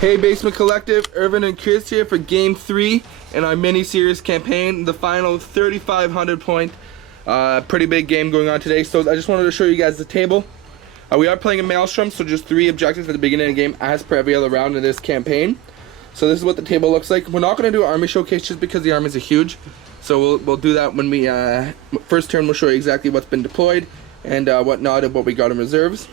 Hey Basement Collective, Irvin and Chris here for Game 3 in our mini-series campaign, the final 3,500 point, pretty big game going on today. So I just wanted to show you guys the table. We are playing a Maelstrom, so just 3 objectives at the beginning of the game as per every other round in this campaign. So this is what the table looks like. We're not going to do an army showcase just because the armies are huge. So we'll do that when we, first turn we'll show you exactly what's been deployed and whatnot and what we got in reserves.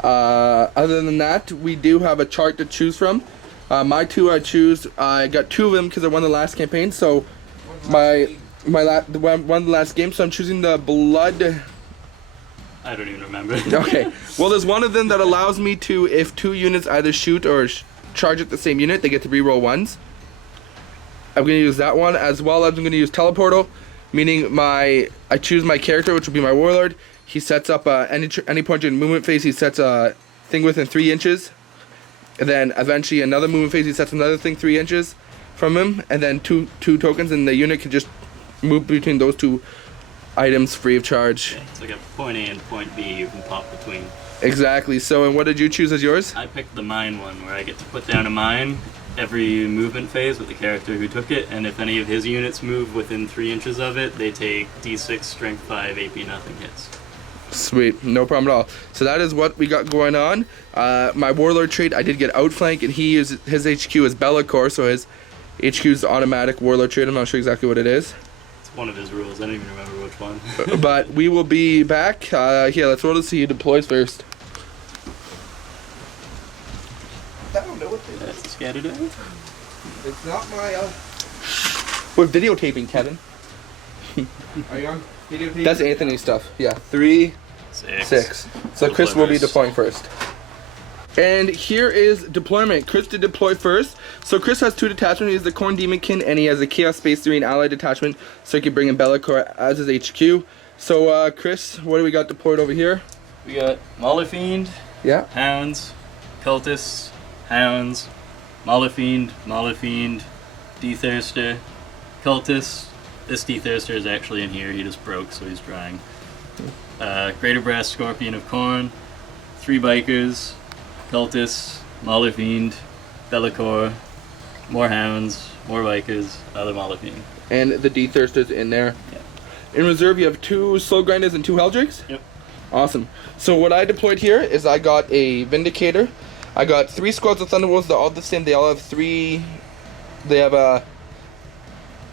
Other than that, we do have a chart to choose from. My 2 I choose, I got 2 of them because I won the last campaign, so won the last game, so I'm choosing the blood. I don't even remember. Okay, well there's one of them that allows me to, if 2 units either shoot or charge at the same unit, they get to reroll ones. I'm going to use that one, as well as I'm going to use Teleportal, meaning I choose my character, which will be my Warlord. He sets up any point in movement phase, he sets a thing within 3 inches. And then eventually another movement phase, he sets another thing 3 inches from him. And then two tokens, and the unit can just move between those 2 items free of charge. Yeah, it's like a point A and point B you can pop between. Exactly. So, and what did you choose as yours? I picked the mine one, where I get to put down a mine every movement phase with the character who took it, and if any of his units move within 3 inches of it, they take D6 Strength 5 AP nothing hits. Sweet, no problem at all. So that is what we got going on. My Warlord trait, I did get Outflank, and his HQ is Be'lakor, so his HQ is automatic Warlord trait. I'm not sure exactly what it is. It's one of his rules, I don't even remember which one. But we will be back. Here, let's roll to see who deploys first. I don't know what this is. That's scattered out. It's not my... We're videotaping, Kevin. Are you on? That's Anthony's stuff. Yeah, 3, 6. So Chris will be deploying first. And here is deployment. Chris did deploy first. So Chris has 2 detachments. He has the Khorne Demonkin, and he has the Chaos Space Marine allied detachment, so he can bring in Be'lakor as his HQ. So Chris, what do we got deployed over here? We got Maulfiend, Yeah. Hounds, Cultists, Hounds, Maulfiend, D-Thirster, Cultists. This D-Thirster is actually in here, he just broke, so he's drying. Greater Brass Scorpion of Khorne, 3 Bikers, Cultists, Maulfiend, Be'lakor, more Hounds, more Bikers, other Maulfiend. And the D-Thirster's in there. Yeah. In reserve, you have 2 Soul Grinders and 2 Helldrakes? Yep. Awesome. So what I deployed here is I got a Vindicator. I got 3 squads of Thunderbolts. They're all the same. They all have 3... They have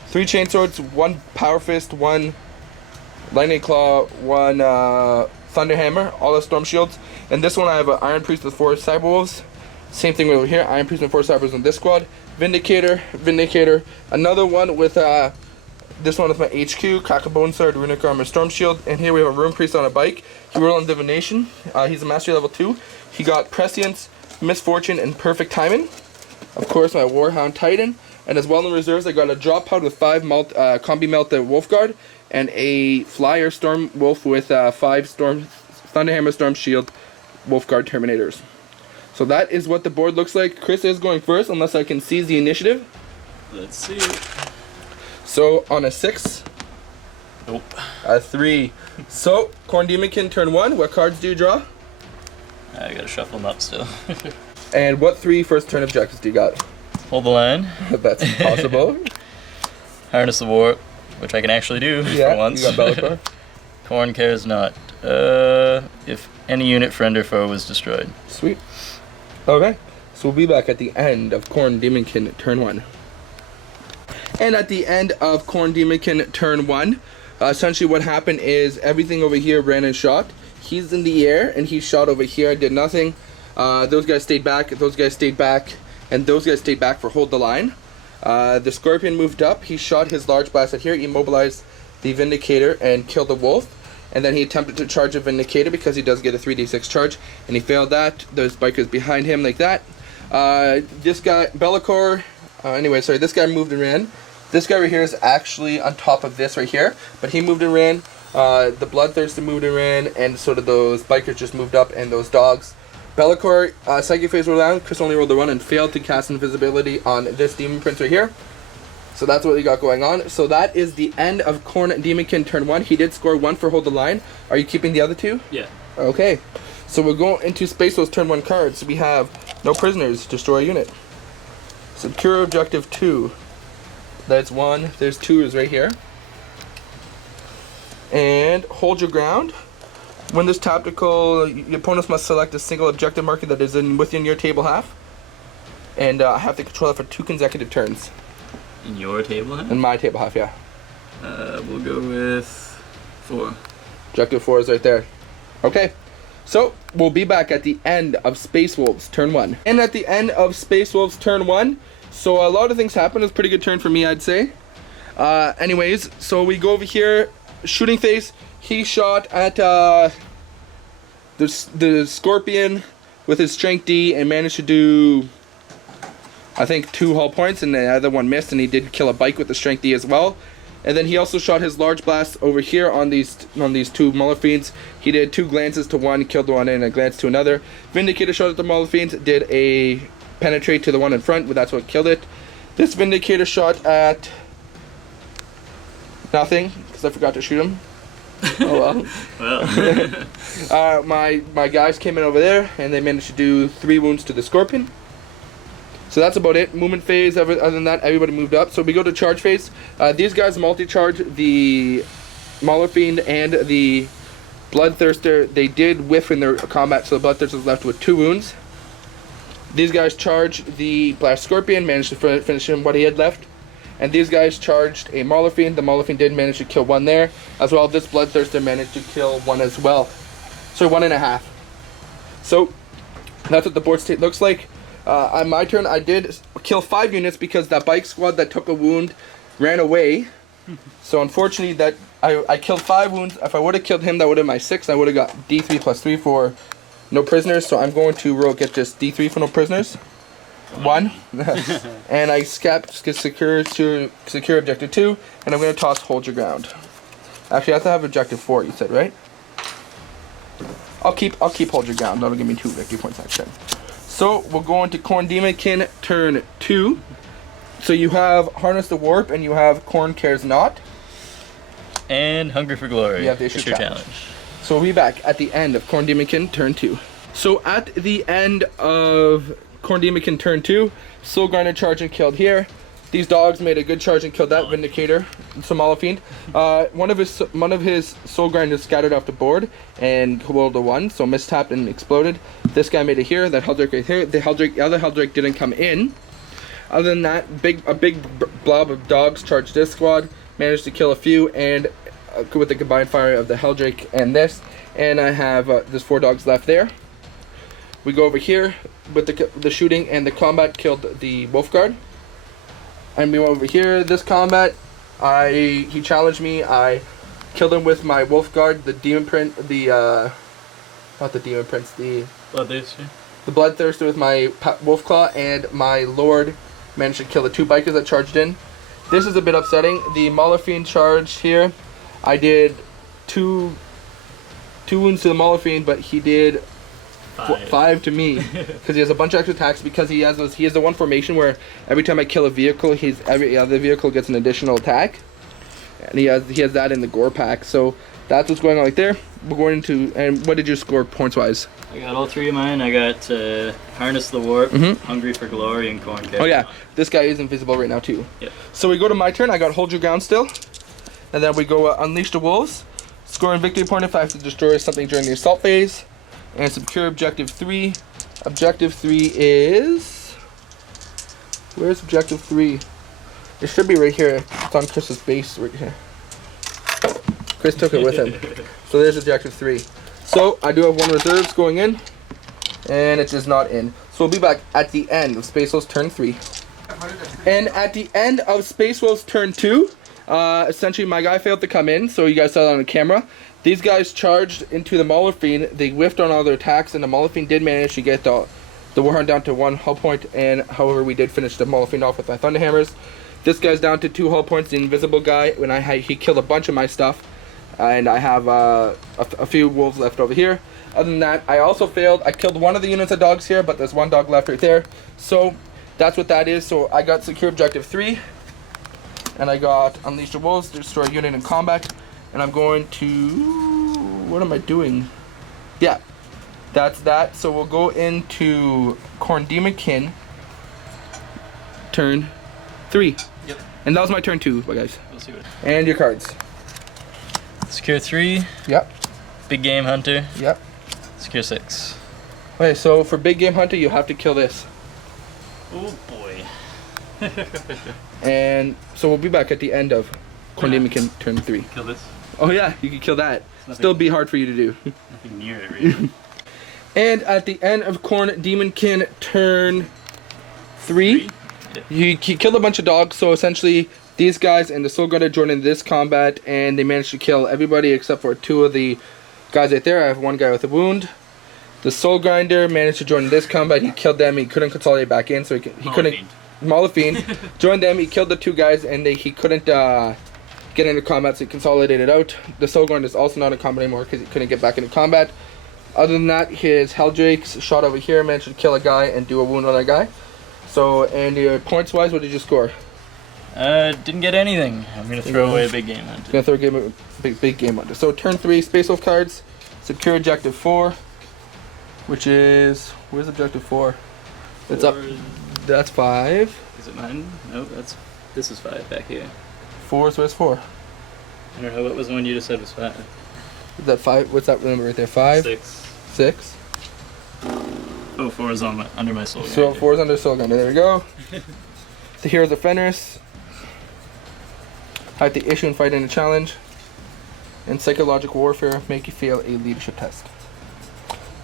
3 Chainswords, 1 Power Fist, 1 Lightning Claw, 1 Thunder Hammer, all the Storm Shields. And this one I have an Iron Priest with 4 Cyberwolves. Same thing over here, Iron Priest with 4 Cybers on this squad. Vindicator, another one with this one with my HQ, Crack a Bone Sword, Runic Armor, Storm Shield. And here we have a Rune Priest on a bike. He rolled on Divination. He's a Mastery level 2. He got Prescience, Misfortune, and Perfect Timing. Of course, my Warhound Titan. And as well in reserves, I got a drop pod with 5 Combi Melta Wolf Guard and a Flyer Storm Wolf with 5 Thunderhammer Storm Shield Wolf Guard Terminators. So that is what the board looks like. Chris is going first, unless I can seize the initiative. Let's see. So on a 6. Nope. A 3. So, Khorne Demonkin, turn 1. What cards do you draw? I gotta shuffle them up still. And what 3 first turn objectives do you got? Hold the line. That's possible. Harness the Warp, which I can actually do for once. You got Be'lakor. Khorne cares not. If any unit, friend or foe, was destroyed. Sweet. Okay, so we'll be back at the end of Khorne Demonkin turn 1. And at the end of Khorne Demonkin turn 1, essentially what happened is everything over here ran and shot. He's in the air and he shot over here. I did nothing. Those guys stayed back. Those guys stayed back. And those guys stayed back for hold the line. The Scorpion moved up. He shot his large blast at here, immobilized the Vindicator, and killed the Wolf. And then he attempted to charge a Vindicator because he does get a 3d6 charge, and he failed that. There's Bikers behind him like that. This guy, Be'lakor, this guy moved and ran. This guy right here is actually on top of this right here, but he moved and ran. The Bloodthirster moved and ran, and sort of those Bikers just moved up, and those dogs. Be'lakor, Psychic Phase rolled down. Chris only rolled the 1 and failed to cast Invisibility on this Demon Prince right here. So that's what we got going on. So that is the end of Khorne Demonkin turn 1. He did score 1 for Hold the Line. Are you keeping the other 2? Yeah. Okay. So we're going into Space Wolves turn 1 cards. We have No prisoners. Destroy a unit. Secure objective 2. That's 1. There's 2 is right here. And hold your ground. When this tactical, your opponents must select a single objective marker that is within your table half. And I have to control it for 2 consecutive turns. In your table half? In my table half, yeah. We'll go with 4. Objective 4 is right there. Okay. So, we'll be back at the end of Space Wolves turn 1. And at the end of Space Wolves turn 1, so a lot of things happened. It was a pretty good turn for me, I'd say. Anyways, so we go over here. Shooting phase, he shot at the Scorpion with his strength D and managed to do, I think, 2 hull points, and the other one missed, and he did kill a bike with the strength D as well. And then he also shot his large blast over here on these 2 Mauler Fiends. He did 2 glances to one, killed one, and a glance to another. Vindicator shot at the Mauler Fiends, did a penetrate to the one in front, but that's what killed it. This Vindicator shot at nothing, because I forgot to shoot him. Oh well. Well. My guys came in over there, and they managed to do 3 wounds to the Scorpion. So that's about it. Movement phase, other than that, everybody moved up. So we go to charge phase. These guys multi-charge the Mauler Fiend and the Bloodthirster. They did whiff in their combat, so the Bloodthirster was left with 2 wounds. These guys charged the Blast Scorpion, managed to finish him what he had left. And these guys charged a Mauler Fiend. The Mauler Fiend did manage to kill 1 there. As well, this Bloodthirster managed to kill 1 as well. So 1.5. So that's what the board state looks like. On my turn, I did kill 5 units because that bike squad that took a wound ran away. So unfortunately, that I killed 5 wounds. If I would have killed him, that would have been my 6. I would have got D3 plus 3 for no prisoners. So I'm going to get just D3 for no prisoners. 1. And I secure objective 2. And I'm going to toss hold your ground. Actually, I have to have objective 4, you said, right? I'll keep hold your ground. That'll give me 2 victory points actually. So we'll go into Khorne Demonkin turn 2. So you have Harness the Warp and you have Khorne Cares Not. And Hungry for Glory. You have the issue challenge. So we'll be back at the end of Khorne Demonkin turn 2. So at the end of Khorne Demonkin turn 2, Soul Grinder charged and killed here. These dogs made a good charge and killed that Vindicator, Mauler Fiend. One of his Soul Grinders scattered off the board and rolled a 1, so mistapped and exploded. This guy made it here. That Helldrake right here. The other Helldrake didn't come in. Other than that, a big blob of dogs charged this squad, managed to kill a few, and with the combined fire of the Helldrake and this, and I have there's 4 dogs left there. We go over here with the shooting and the combat killed the Wolf Guard. And we went over here. This combat, he challenged me. I killed him with my Wolf Guard, the Demon Prince, not the Demon Prince, the Bloodthirster. The Bloodthirster with my Wolf Claw, and my Lord managed to kill the 2 bikers that charged in. This is a bit upsetting. The Mauler Fiend charged here. I did 2 wounds to the Mauler Fiend, but he did 5 to me because he has a bunch of extra attacks because he has the one formation where every time I kill a vehicle, every other vehicle gets an additional attack, and he has that in the gore pack. So that's what's going on right there. We're going into, and what did you score points wise? I got all 3 of mine. I got Harness the Warp, Hungry for Glory, and Khorne Cares. Oh yeah, this guy is invisible right now too. Yep. So we go to my turn. I got Hold Your Ground still, and then we go Unleash the Wolves. Scoring victory point if I have to destroy something during the assault phase. And secure objective 3. Objective 3 is... Where's objective 3? It should be right here. It's on Chris's base right here. Chris took it with him. So there's objective 3. So I do have 1 reserves going in. And it is not in. So we'll be back at the end of Space Wolves turn 3. And at the end of Space Wolves turn 2, essentially my guy failed to come in. So you guys saw that on the camera. These guys charged into the Mauler Fiend. They whiffed on all their attacks, and the Mauler Fiend did manage to get the Warhound down to 1 hull point. And however, we did finish the Mauler Fiend off with my Thunderhammers. This guy's down to 2 hull points. The Invisible guy, he killed a bunch of my stuff, and I have a few wolves left over here. Other than that, I also failed. I killed 1 of the units of dogs here, but there's 1 dog left right there. So that's what that is. So I got secure objective 3, and I got Unleash the Wolves, destroy a unit in combat. And I'm going to... What am I doing? Yeah. That's that. So we'll go into Corn Demonkin turn 3. Yep. And that was my turn 2, guys. We'll see what. And your cards. Secure 3. Yep. Big Game Hunter. Yep. Secure 6. Okay, so for Big Game Hunter, you have to kill this. Oh boy. And so we'll be back at the end of Corn Demonkin turn 3. Kill this. Oh yeah, you can kill that. Nothing, Still be hard for you to do. Nothing near it, really. And at the end of Corn Demonkin turn 3, you killed a bunch of dogs. So essentially, these guys and the Soul Grinder joined in this combat, and they managed to kill everybody except for 2 of the guys right there. I have 1 guy with a wound. The Soul Grinder managed to join in this combat. He killed them. He couldn't consolidate back in, so he couldn't. Maulafine joined them. He killed the 2 guys, and he couldn't get into combat, so he consolidated out. The Soul Grinder is also not in combat anymore because he couldn't get back into combat. Other than that, his Helldrakes shot over here, managed to kill a guy and do a wound on a guy. So, and your points wise, what did you score? Didn't get anything. I'm gonna throw away a Big Game Hunter. Gonna throw a big game under. So turn 3, Space Wolf cards, secure objective 4, which is, where's objective 4? It's up. That's 5. Is it mine? No, this is 5 back here. 4, so where's 4? I don't know, what was the one you just said was 5? Is that 5? What's that number right there? 5? 6. 6. Oh, 4 is under my Soul So Grinder. 4 is under Soul Grinder. There we go. The Heroes of Fenris. Have to issue and fight in a challenge. And Psychological Warfare, make you fail a leadership test.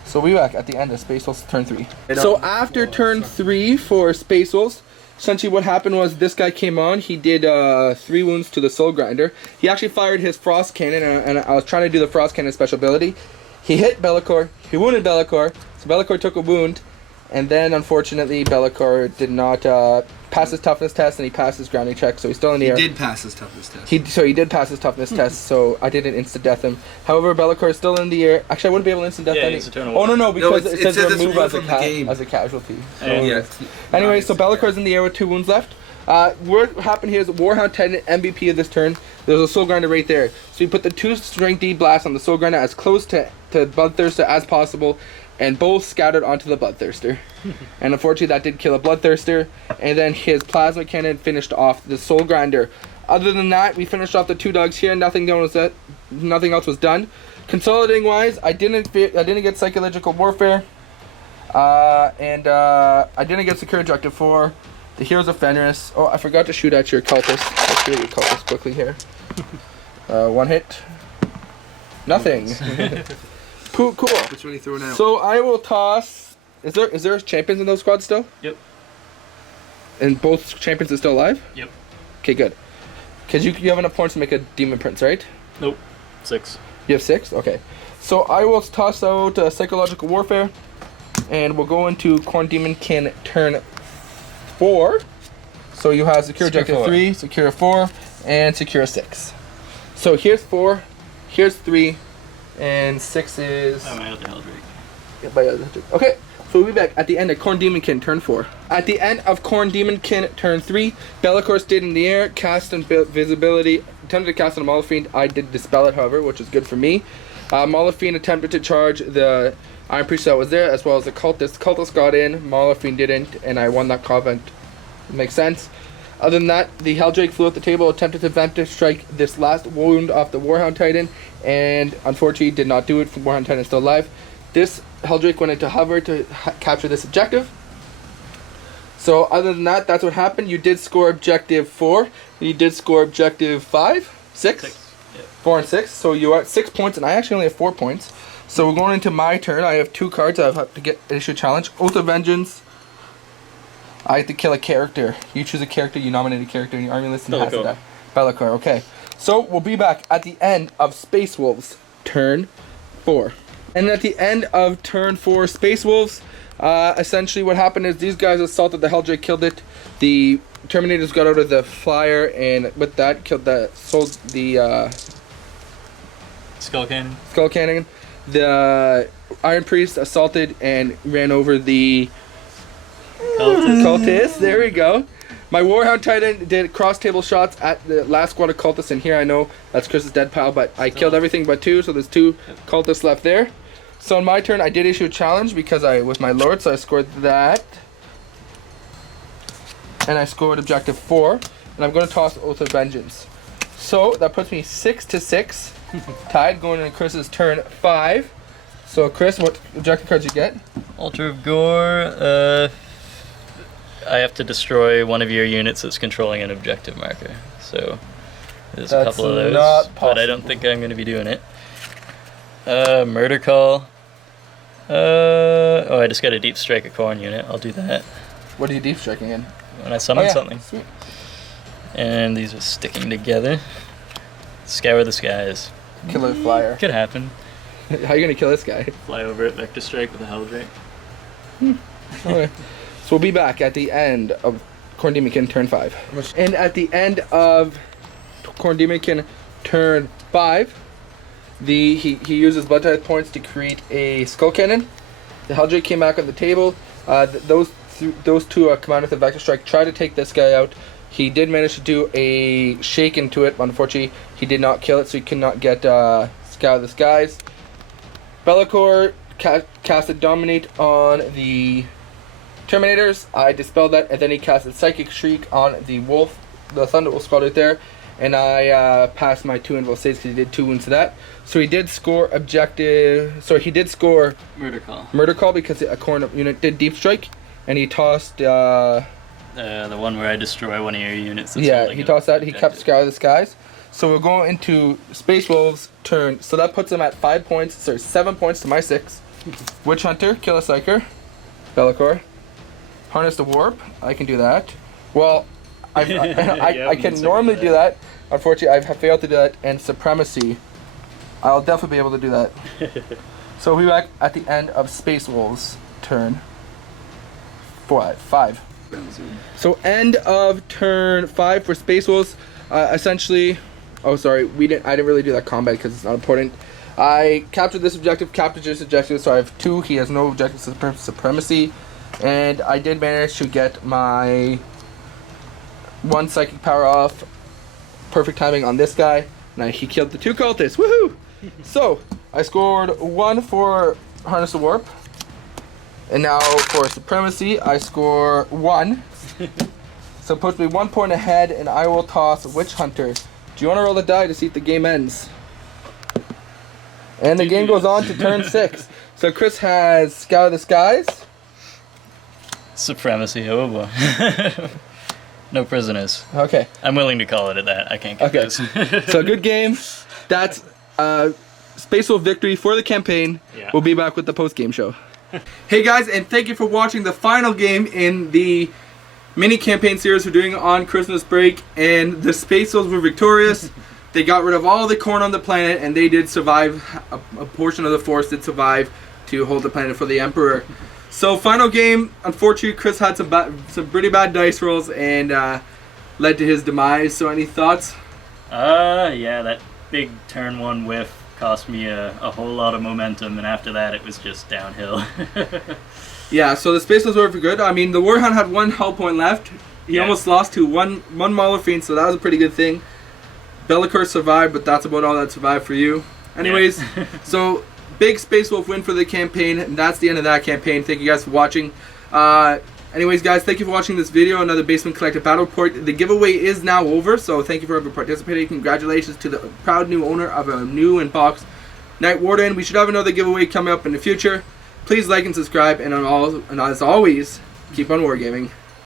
So we'll be back at the end of Space Wolves turn 3. So after turn 3 for Space Wolves, essentially what happened was this guy came on. He did 3 wounds to the Soul Grinder. He actually fired his Frost Cannon, and I was trying to do the Frost Cannon special ability. He hit Be'lakor. He wounded Be'lakor. So Be'lakor took a wound. And then, unfortunately, Be'lakor did not pass his toughness test, and he passed his grounding check, so he's still in the air. He did pass his toughness test. He did pass his toughness test, so I didn't insta-death him. However, Be'lakor is still in the air. Actually, I wouldn't be able to insta-death Yeah, any. it's Eternal Oh, no, because No, it says it's remove removed from the game. as a casualty. So, Yeah. Anyway, so Be'lakor's in the air with 2 wounds left. What happened here is Warhound Titan MVP of this turn. There's a Soul Grinder right there. So you put the 2 Strength D blasts on the Soul Grinder as close to Bloodthirster as possible, and both scattered onto the Bloodthirster. And unfortunately that did kill a Bloodthirster, and then his Plasma Cannon finished off the Soul Grinder. Other than that, we finished off the 2 dogs here. Nothing else was done. Consolidating wise, I didn't get Psychological Warfare, and I didn't get Secure Objective 4. The Heroes of Fenris. Oh, I forgot to shoot at your cultist. Let's shoot at your cultist quickly here. 1 hit. Nothing. Cool. Which one are you throwing out? So I will toss. Is there champions in those squads still? Yep. And both champions are still alive? Yep. Okay, good. Because you have enough points to make a Demon Prince, right? Nope. 6. You have 6? Okay. So I will toss out Psychological Warfare. And we'll go into Corn Demonkin turn 4. So you have Secure Objective 4. 3, Secure 4, and Secure 6. So here's 4, here's 3, and 6 is... Oh, I have the Helldrake. Okay, so we'll be back at the end of Corn Demonkin turn 4. At the end of Corn Demonkin turn 3, Be'lakor stayed in the air, cast invisibility, attempted to cast on Maulafine. I did dispel it, however, which is good for me. Maulafine attempted to charge the Iron Priest that was there, as well as the Cultist. Cultist got in, Maulafine didn't, and I won that combat. Makes sense. Other than that, the Helldrake flew up the table, attempted to Vantage Strike this last wound off the Warhound Titan, and unfortunately did not do it. Warhound Titan is still alive. This Helldrake went into hover to capture this objective. So other than that, that's what happened. You did score objective 4. You did score objective 5? 6? 6. Yeah. 4 and 6. So you are at 6 points, and I actually only have 4 points. So we're going into my turn. I have 2 cards. I have to get issue challenge. Oath of Vengeance. I have to kill a character. You choose a character, you nominate a character in your army list, and it has to die. Be'lakor, okay. So we'll be back at the end of Space Wolves turn 4. And at the end of turn 4 Space Wolves, essentially what happened is these guys assaulted the Helldrake, killed it. The Terminators got out of the flyer, and with that killed the Skull Cannon. Skull Cannon. The Iron Priest assaulted and ran over the Cultist. There we go. My Warhound Titan did cross table shots at the last squad of cultists, and here I know that's Chris's dead pile, but I killed everything but 2, so there's 2 cultists left there. So on my turn, I did issue a challenge because I was my lord, so I scored that. And I scored objective 4. And I'm going to toss Oath of Vengeance. So that puts me 6-6. Tied, going into Chris's turn 5. So Chris, what objective cards you get? Altar of Gore. I have to destroy one of your units that's controlling an objective marker. So there's a couple of those, but I don't think I'm going to be doing it. Murder Call. I just got a Deep Strike a Khorne unit. I'll do that. What are you deep striking in? When I summon something. Sweet. And these are sticking together. Scour the skies. Killer Flyer. Could happen. How are you going to kill this guy? Fly over it, Vector Strike with a Helldrake. Okay. So we'll be back at the end of Khorne Demonkin turn 5. And at the end of Khorne Demonkin turn 5, he uses Blood Tithe points to create a Skull Cannon. The Helldrake came back on the table. Those two command with a Vector Strike try to take this guy out. He did manage to do a shake into it, but unfortunately he did not kill it, so he could not get Scour the Skies. Be'lakor casted Dominate on the Terminators. I dispelled that, and then he casted Psychic Shriek on the Wolf, the Thunder Wolf squad right there, and I passed my 2 invul saves because he did 2 wounds to that. So he did score he did score Murder Call because a Khorne unit did Deep Strike, and he tossed the one where I destroy one of your units. He tossed that. He kept Scour the Skies. So we'll go into Space Wolves' turn. So that puts him at 7 points to my 6. Witch Hunter, Kill a Psyker, Be'lakor. Harness the Warp, I can do that. Well, I can normally do that. Unfortunately, I have failed to do that. And Supremacy, I'll definitely be able to do that. So we'll be back at the end of Space Wolves' turn 5. So end of turn 5 for Space Wolves. Essentially, I didn't really do that combat because it's not important. I captured this objective, captured this objective, so I have 2. He has no objective supremacy. And I did manage to get my 1 psychic power off. Perfect timing on this guy. Now he killed the 2 cultists. Woohoo! So I scored 1 for Harness the Warp. And now for Supremacy, I score 1. So it puts me 1 point ahead, and I will toss Witch Hunter. Do you want to roll the die to see if the game ends? And the game goes on to turn 6. So Chris has Scour the Skies. Supremacy, oh boy. No prisoners. Okay. I'm willing to call it at that. I can't get this. So good game. That's Space Wolf victory for the campaign. Yeah. We'll be back with the post-game show. Hey guys, and thank you for watching the final game in the mini campaign series we're doing on Christmas break. And the Space Wolves were victorious. They got rid of all the Khorne on the planet, and they did survive. A portion of the force did survive to hold the planet for the Emperor. So final game, unfortunately Chris had some pretty bad dice rolls and led to his demise. So any thoughts? Yeah, that big turn 1 whiff cost me a whole lot of momentum, and after that it was just downhill. Yeah, so the Space Wolves were good. I mean, the Warhound had 1 hull point left. He almost lost to one Mauler Fiend, so that was a pretty good thing. Be'lakor survived, but that's about all that survived for you. Anyways, so big Space Wolf win for the campaign, and that's the end of that campaign. Thank you guys for watching. Anyways, guys, thank you for watching this video, another Basement Collective Battle Report. The giveaway is now over, so thank you for participating. Congratulations to the proud new owner of a new in-box Night Warden. We should have another giveaway coming up in the future. Please like and subscribe, and as always, keep on wargaming.